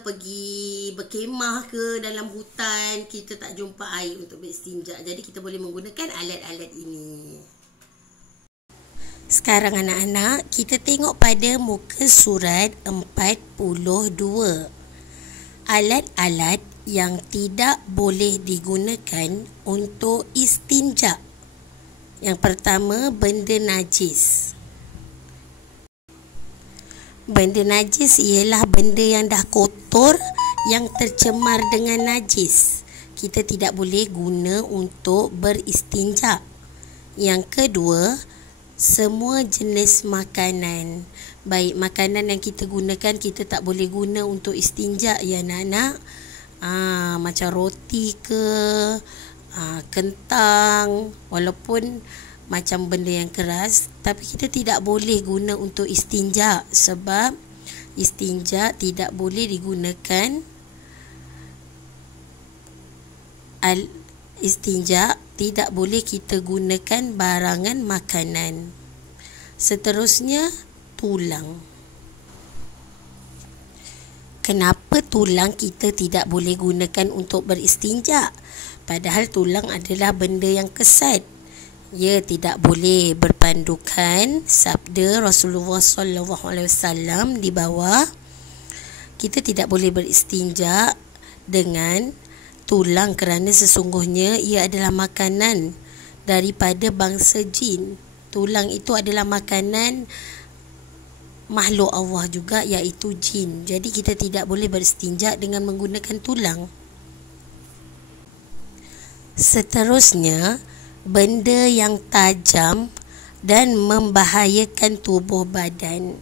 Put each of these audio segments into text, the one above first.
pergi berkemah ke dalam hutan, kita tak jumpa air untuk beristinja. Jadi kita boleh menggunakan alat-alat ini. Sekarang anak-anak, kita tengok pada muka surat 42. Alat-alat yang tidak boleh digunakan untuk istinja. Yang pertama, benda najis. Benda najis ialah benda yang dah kotor, yang tercemar dengan najis. Kita tidak boleh guna untuk beristinja. Yang kedua, semua jenis makanan. Baik makanan yang kita gunakan, kita tak boleh guna untuk istinja ya anak-anak. Macam roti ke, kentang, walaupun macam benda yang keras, tapi kita tidak boleh guna untuk istinja, sebab istinja tidak boleh digunakan. Istinja tidak boleh kita gunakan barangan makanan. Seterusnya, tulang. Kenapa tulang kita tidak boleh gunakan untuk beristinja? Padahal tulang adalah benda yang kesat. Ia tidak boleh berpandukan sabda Rasulullah SAW di bawah. Kita tidak boleh beristinja dengan tulang kerana sesungguhnya ia adalah makanan daripada bangsa jin. Tulang itu adalah makanan makhluk Allah juga, iaitu jin. Jadi kita tidak boleh beristinja dengan menggunakan tulang. Seterusnya, benda yang tajam dan membahayakan tubuh badan.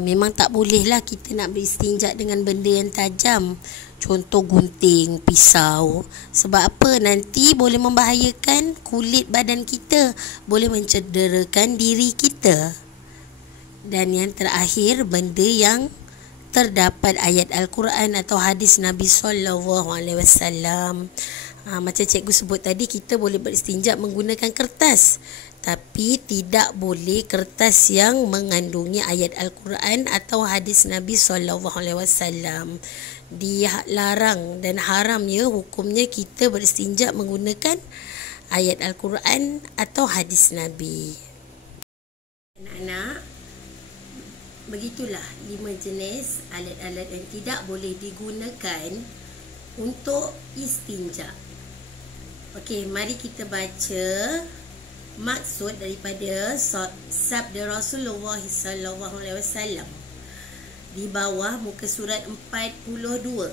Memang tak bolehlah kita nak beristinja dengan benda yang tajam. Contoh gunting, pisau. Sebab apa? Nanti boleh membahayakan kulit badan kita, boleh mencederakan diri kita. Dan yang terakhir, benda yang terdapat ayat Al-Quran atau hadis Nabi SAW. Macam cikgu sebut tadi, kita boleh beristinja menggunakan kertas, tapi tidak boleh kertas yang mengandungi ayat Al-Quran atau hadis Nabi SAW. Dilarang dan haramnya hukumnya kita beristinja menggunakan ayat Al-Quran atau hadis Nabi. Anak-anak, begitulah 5 jenis alat-alat yang tidak boleh digunakan untuk istinja. Okey, mari kita baca maksud daripada sabda Rasulullah SAW di bawah muka surat 42.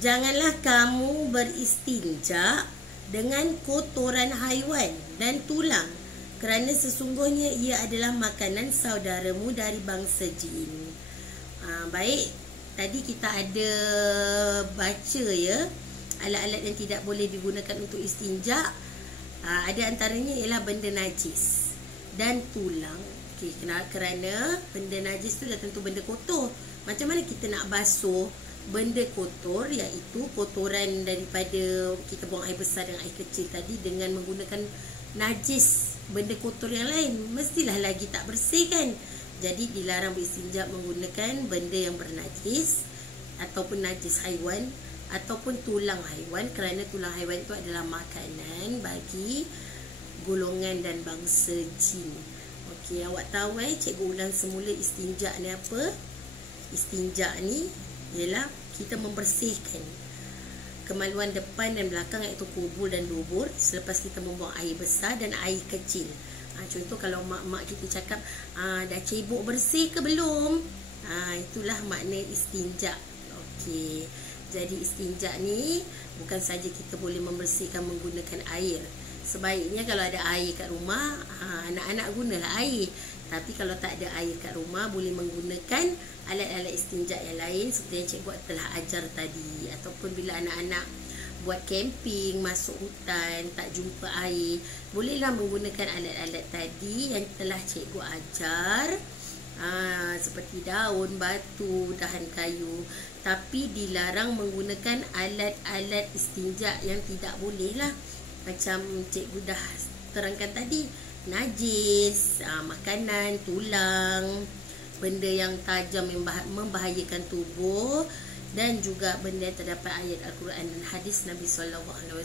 Janganlah kamu beristinja dengan kotoran haiwan dan tulang, kerana sesungguhnya ia adalah makanan saudaramu dari bangsa jin. Baik, tadi kita ada baca ya, alat-alat yang tidak boleh digunakan untuk istinja. Ada antaranya ialah benda najis dan tulang. Okay, kerana benda najis tu dah tentu benda kotor. Macam mana kita nak basuh benda kotor, iaitu kotoran daripada kita buang air besar dan air kecil tadi dengan menggunakan najis, benda kotor yang lain? Mestilah lagi tak bersih kan? Jadi dilarang beristinja menggunakan benda yang bernajis ataupun najis haiwan ataupun tulang haiwan, kerana tulang haiwan itu adalah makanan bagi golongan dan bangsa jin. Okey, awak tahu cikgu ulang semula istinja ni apa? Istinja ni ialah kita membersihkan kemaluan depan dan belakang, iaitu kubur dan dubur, selepas kita membuang air besar dan air kecil. Contoh kalau mak-mak kita cakap, dah cebok bersih ke belum? Itulah makna istinja. Okey, jadi istinja ni bukan saja kita boleh membersihkan menggunakan air. Sebaiknya kalau ada air kat rumah, anak-anak gunalah air. Tapi kalau tak ada air kat rumah, boleh menggunakan alat-alat istinja yang lain seperti yang cikgu telah ajar tadi. Ataupun bila anak-anak buat camping, masuk hutan, tak jumpa air, bolehlah menggunakan alat-alat tadi yang telah cikgu ajar. Seperti daun, batu, dahan kayu. Tapi dilarang menggunakan alat-alat istinja yang tidak boleh lah. Macam cikgu dah terangkan tadi, najis, makanan, tulang, benda yang tajam membahayakan tubuh, dan juga benda yang terdapat ayat Al-Quran dan hadis Nabi SAW.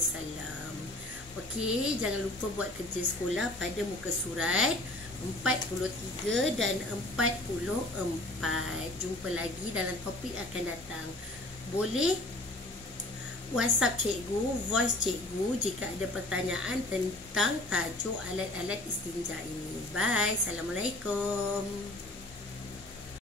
Okey, jangan lupa buat kerja sekolah pada muka surat 43 dan 44. Jumpa lagi dalam topik akan datang. Boleh WhatsApp cikgu, voice cikgu jika ada pertanyaan tentang tajuk alat-alat istinja ini. Bye. Assalamualaikum.